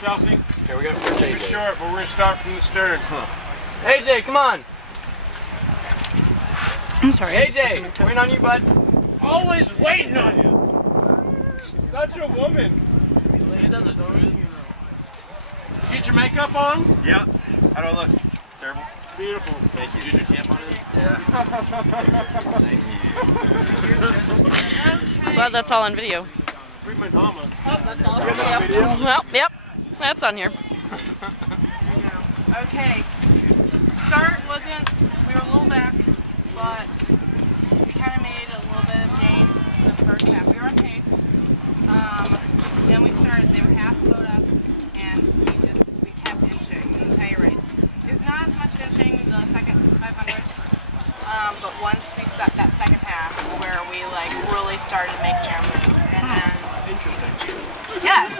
Chelsea. Okay, we got for Keep it JJ. short, but we're going to start from the stern. AJ, come on. I'm sorry. AJ, waiting on you, bud. Always waiting on you. Such a woman. Get your makeup on? Yeah. How do I look? Terrible. Beautiful. Thank you. Did your tampon in? Yeah. Thank you. Glad that's all on video. Freeman Hama. Oh, that's all on video. Well, yep. That's on here. Okay. Start wasn't, we were a little back, but we kind of made a little bit of gain in the first half. We were on pace. Then we started, they were half a boat up, and we kept inching the entire race. It was not as much inching the second 500, but once we set that second half is where we like really started making our move. And then, interesting. yes.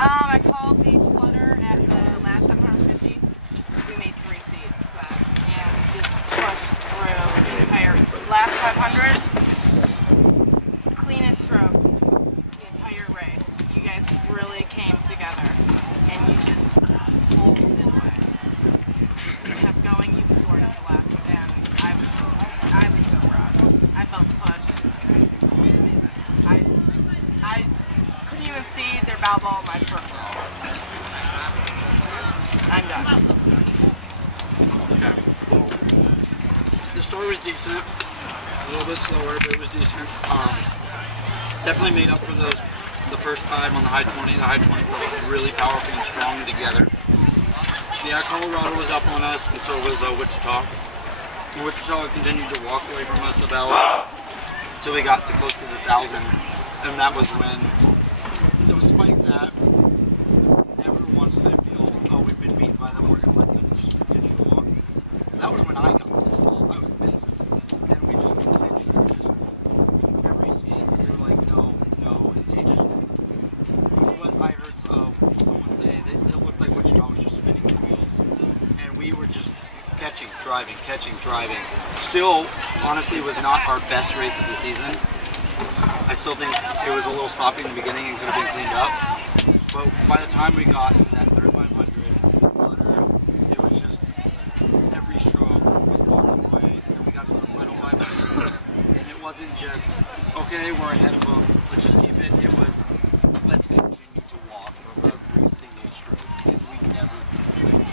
I called the flutter at the last 750. We made 3 seats and just pushed through the entire last 500. Cleanest strokes the entire race. You guys really came together and you just pulled it away. You kept going, you floored at the last one, and I was so proud. I felt pushed. It was amazing. I couldn't even see their bow ball in my peripheral. I'm done. Okay. The start was decent. A little bit slower, but it was decent. Definitely made up for the first 5 on the high 20. The high 20 felt really powerful and strong together. Yeah, Colorado was up on us, and so was Wichita. And Wichita continued to walk away from us about until we got to close to the 1,000, and that was when, despite that, never once did I feel, oh, we've been beaten by them, we're going to let them just continue to walk. That was when I got pissed off. I was pissed. And we just continued. It was just every scene, we were like, no. And they just, it was what I heard someone say, that it looked like Wichita was just spinning the wheels. And we were just catching, driving. Still, honestly, was not our best race of the season. I still think it was a little sloppy in the beginning and could have been cleaned up. But by the time we got to that 3,500 flutter, it was just every stroke was walking away. And we got to the final 500, and it wasn't just, okay, we're ahead of them, let's just keep it. It was, let's continue to walk for every single stroke. And we never missed it.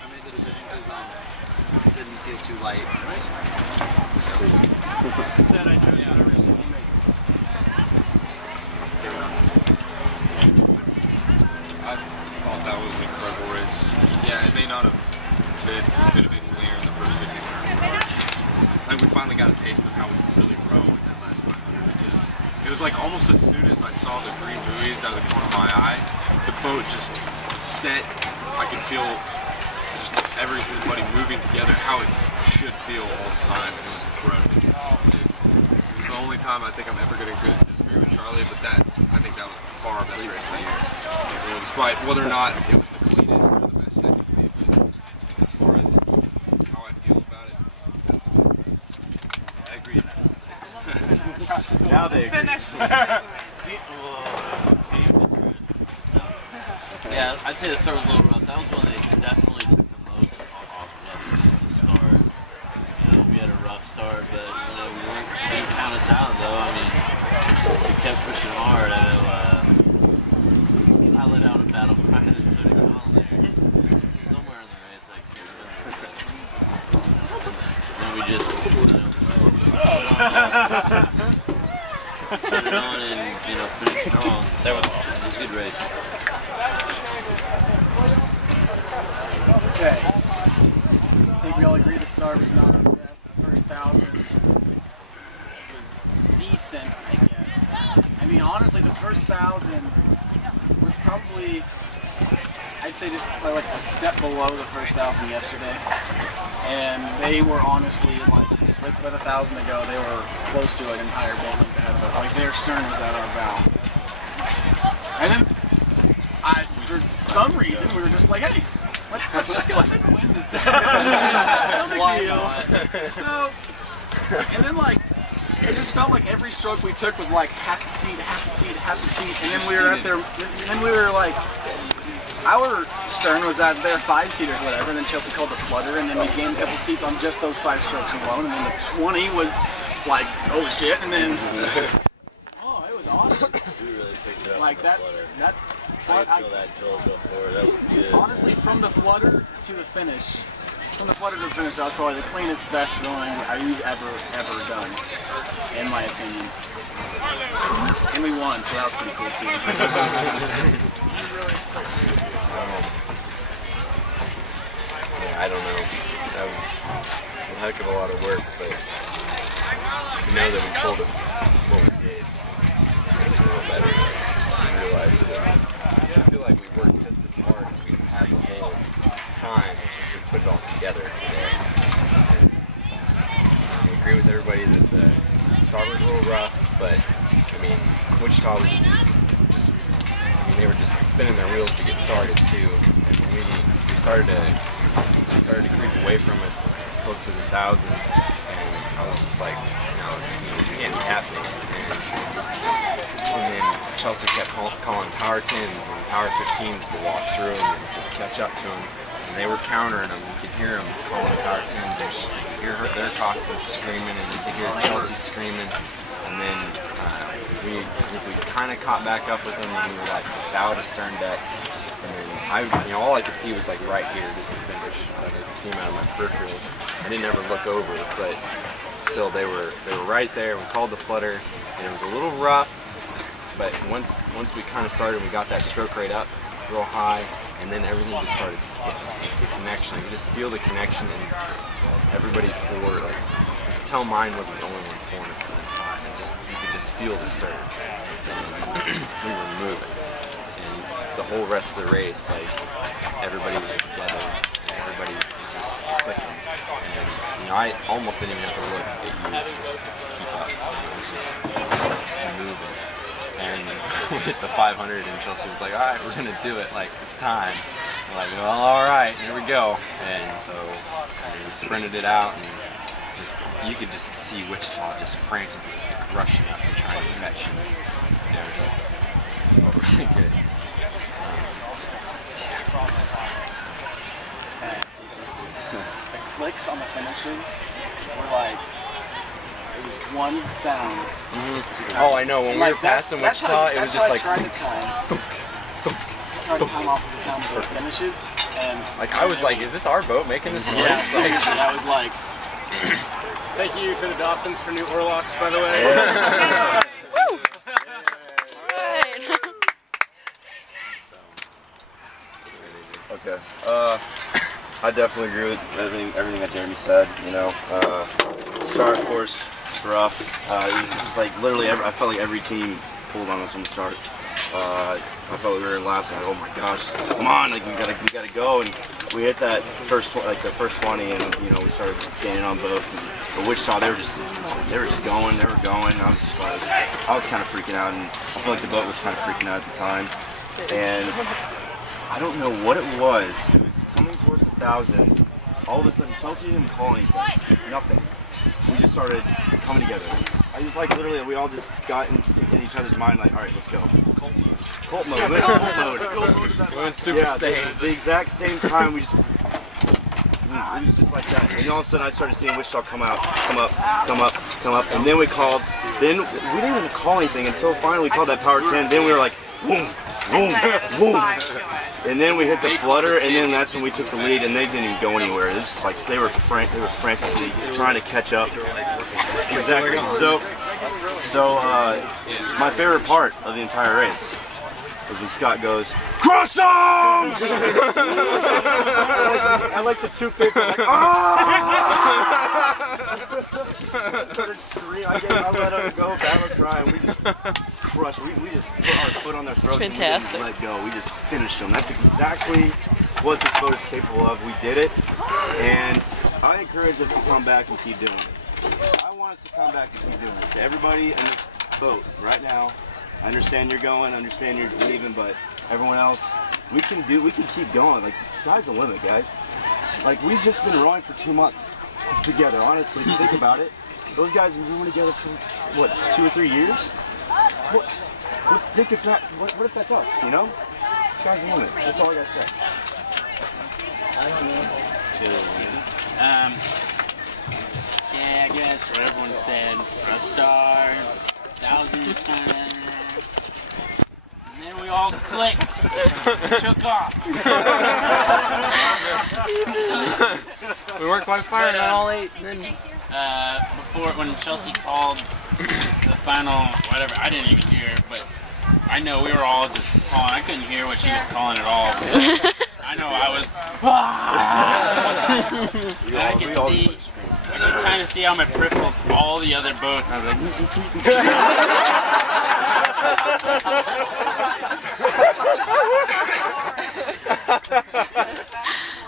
I made the decision because it didn't feel too light. I said I chose whatever decision you make. I thought that was an incredible race. Yeah, it may not have been, could have been clear in the first 1,500 yards. Like we finally got a taste of how we really row in that last 500 because it was like almost as soon as I saw the green buoys out of the corner of my eye, the boat just set. I could feel just everybody moving together, how it should feel all the time, and it was incredible. It's the only time I think I'm ever going to disagree with Charlie, but I think that was far our best race of the year. You know, despite whether or not it was the cleanest or the best technically, but as far as how I feel about it, I agree. Now they agree. Finish was amazing. Yeah, I'd say the start was a little rough. That was when they definitely took the most off of us at the start. You know, we had a rough start, but you know, we didn't count us out though. I mean, we kept pushing hard. I know I let out a battle cry and so did Colin there. Somewhere in the race I can't remember. Then we just put it on and finished strong. That was awesome. It was a good race. Okay. I think we all agree the start was not our best. The first 1,000 was decent, I guess. I mean, honestly, the first 1,000 was probably, I'd say, just like a step below the first 1,000 yesterday. And they were honestly, like, with 1,000 to go, they were close to an entire boat length ahead of us. Like, their stern is at our bow. And then, for some reason, we were just like, hey, let's just go ahead and win this one. No big deal. So, And then like, it just felt like every stroke we took was like half a seat, half a seat, half a seat, and then we were at their, and then we were like, our stern was at their 5-seater or whatever, and then Chelsea called the flutter, and then we gained a couple seats on just those 5 strokes alone, and then the 20 was like, oh shit, and then, oh, it was awesome. We really picked it up. Like that I feel that drill go forward. That was good. Honestly, from the flutter to the finish, that was probably the cleanest, best drawing we've ever done, in my opinion. And we won, so that was pretty cool too. Yeah, I don't know. That was a heck of a lot of work, but to know that we pulled what we did makes it a little better. I realized that I feel like we worked just as hard as we had the whole time. It's just we put it all together today. And I agree with everybody that the start was a little rough, but I mean, Wichita was just I mean, they were just spinning their wheels to get started too. And when we started to creep away from us close to the 1,000, and I was just like, no, this can't be happening. And then Chelsea kept calling power 10s and power 15s to walk through them and to catch up to them. And they were countering them. You could hear them calling power 10s, and you could hear their coxswains screaming, and you could hear Chelsea screaming. And then we kind of caught back up with them, and we were like bow to stern deck. And then all I could see was like right here, just the finish. Like I could see them out of my peripherals. I didn't ever look over, but still they were right there. We called the flutter, and it was a little rough. But once we kind of started, we got that stroke rate up real high, and then everything just started to hit. The connection. You just feel the connection, and everybody's score. Like, you could tell mine wasn't the only one pulling at the same time. You could just feel the surge. And we were moving. The whole rest of the race, like, everybody was together and everybody was just clicking. And I almost didn't even have to look at you, just keep up. It was just moving. And we hit the 500, and Chelsea was like, all right, we're gonna do it. Like, it's time. We're like, well, all right, here we go. And so we sprinted it out, and you could just see Wichita just frantically rushing up and trying to catch, and they were just really good. The clicks on the finishes were like, it was one sound. Oh, I know. When we were passing Wichita, it was just like. I tried to time off of the sound of the finishes, and like I was like, is this our boat making this noise? Yeah, seriously, I was like. Thank you to the Dawsons for new oarlocks, by the way. Woo! Alright. Okay. I definitely agree with everything that Jeremy said. You know, start, of course, was rough. It was just like literally, I felt like every team pulled on us from the start. I felt like we were in last, and like, oh my gosh, come on, like we gotta go. And we hit that first 20, and you know we started gaining on boats. But Wichita, they were just going. And I was just like, I was kind of freaking out, and I feel like the boat was kind of freaking out at the time. And I don't know what it was. It was coming towards the 1,000. All of a sudden, Chelsea didn't call anything. Nothing. We just started coming together. I just like literally, we all just got in each other's mind, like, all right, let's go. Cult mode. We went cult mode. We went super saiyan. The exact same time, it was just like that. And all of a sudden, I started seeing Wichita come up, and then we called. Then we didn't even call anything until finally we called that power 10. Then we were like, boom, boom, boom. And then we hit the flutter, and then that's when we took the lead, and they didn't even go anywhere. This is like they were frantically trying to catch up. Exactly. So my favorite part of the entire race was when Scott goes, "Crush them!" I like the 250. Like, I started screaming. I let them go. Battle cry. We just crushed. We just put our foot on their throats. It's fantastic. And we didn't let go. We just finished them. That's exactly what this boat is capable of. We did it, and I encourage us to come back and keep doing it. I want us to come back and keep doing it. To everybody in this boat right now, I understand you're going, I understand you're leaving, but everyone else, we can keep going. Like, the sky's the limit, guys. Like, we've just been rowing for 2 months together, honestly. Think about it. Those guys have been going together for, what, 2 or 3 years? What if that's us, you know? The sky's the limit. That's all I gotta say. I don't know. Yeah, I guess what everyone said. Rough start, thousands, and then we all clicked and took off. We weren't quite firing on all 8. And then Before, when Chelsea called the final, whatever, I didn't even hear, but I know we were all just calling. I couldn't hear what she was calling at all. I know I was. I could kind of see on my peripherals all the other boats. I was like.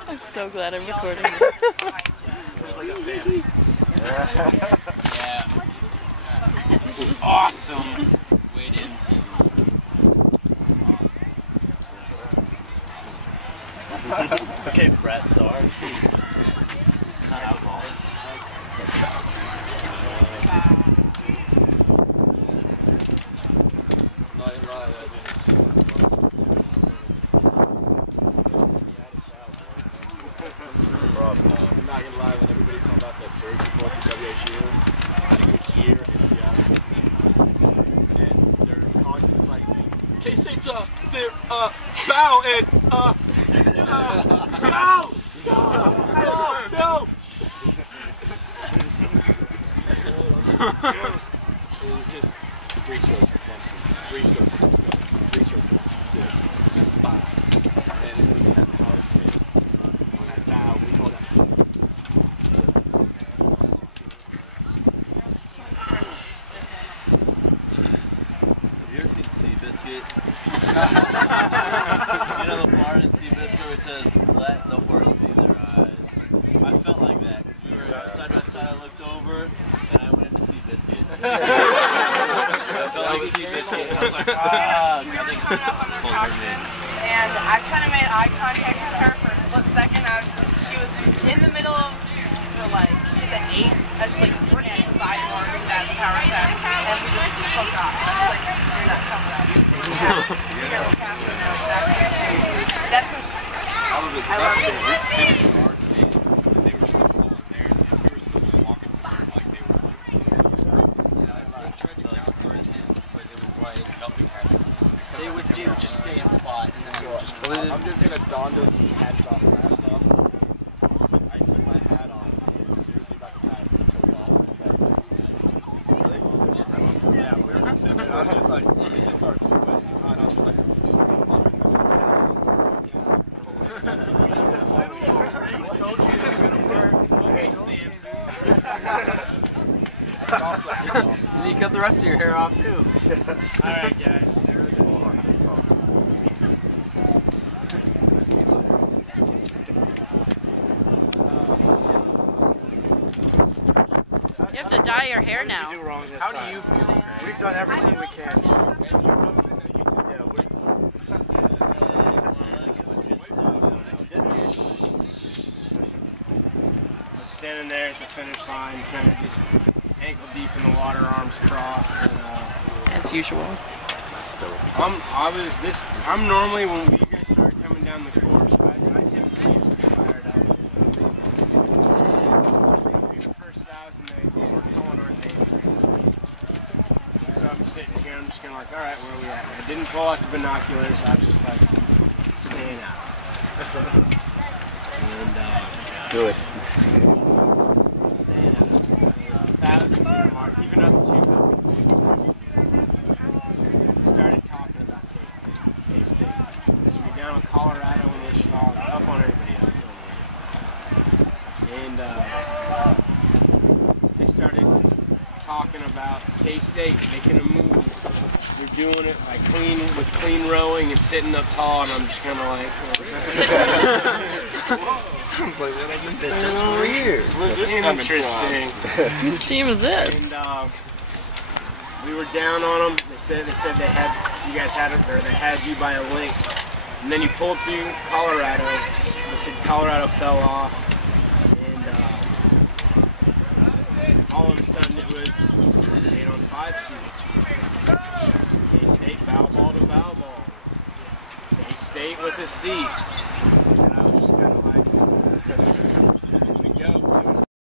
I'm so glad I'm recording this. It was like a fan. Yeah. Awesome way to end season. Okay, frat star. Not alcohol. Not gonna lie, that means. I'm not gonna lie, when everybody's talking about that surge report to WHU, I could hear in Seattle, and they're constant. It's like, K-State's they're bow and no, just 3 strokes at 3 strokes at 7, 3 strokes at 6, 5, and we get that power take on that bow. We call that. Have you ever seen Seabiscuit? You know the part in Seabiscuit where it says, "Let the horse see their eyes." I felt like that because we were side by side. I looked over and I went into Seabiscuit. I felt like Seabiscuit. I was like, We were coming up on the crossing, and I kind of made eye contact with her for a split second. She was in the middle of the, like, the 8. I was like, we're going to provide more to that power set, and we just hooked off. I was like, you're not coming up. Yeah, we got to pass it now. That's what she I love it. I loved it. We finished our team, and they were still pulling theirs, and we were still just walking through like they were like. They tried to counter it, but it was like nothing happened. They would just stay in spot, and then they would just. I'm just gonna don this hats off mask off. I took my hat off. I was seriously about to die. We took off. Yeah, we were and I was just like, we just started sweating, and I was just like, sweating butter. And you cut the rest of your hair off too. Alright, guys. You have to dye your hair now. How do you feel? We've done everything we can. I was standing there at the finish line, kind of just ankle deep in the water, arms crossed. And, As usual. I'm normally, when you guys start coming down the course, I typically get pretty fired up. The first 1,000, they were calling our names. So I'm sitting here, I'm just kind of like, all right, where are we at? I didn't pull out the binoculars, I was just like, staying out. And, Do it. staying out. 1,000 mark, even up to started talking about K-State. As we down in Colorado and Wichita, up on everybody else over there. And they started talking about K-State making a move. They're doing it like clean rowing and sitting up tall, and I'm just kind of like, Sounds like what I've been This saying is all weird. interesting. Whose team is this? And we were down on them. They said you guys had it, or they had you by a link. And then you pulled through Colorado. They said Colorado fell off. And all of a sudden it was K-State on 5 seeds. K-State foul ball to foul ball. K-State with a seat.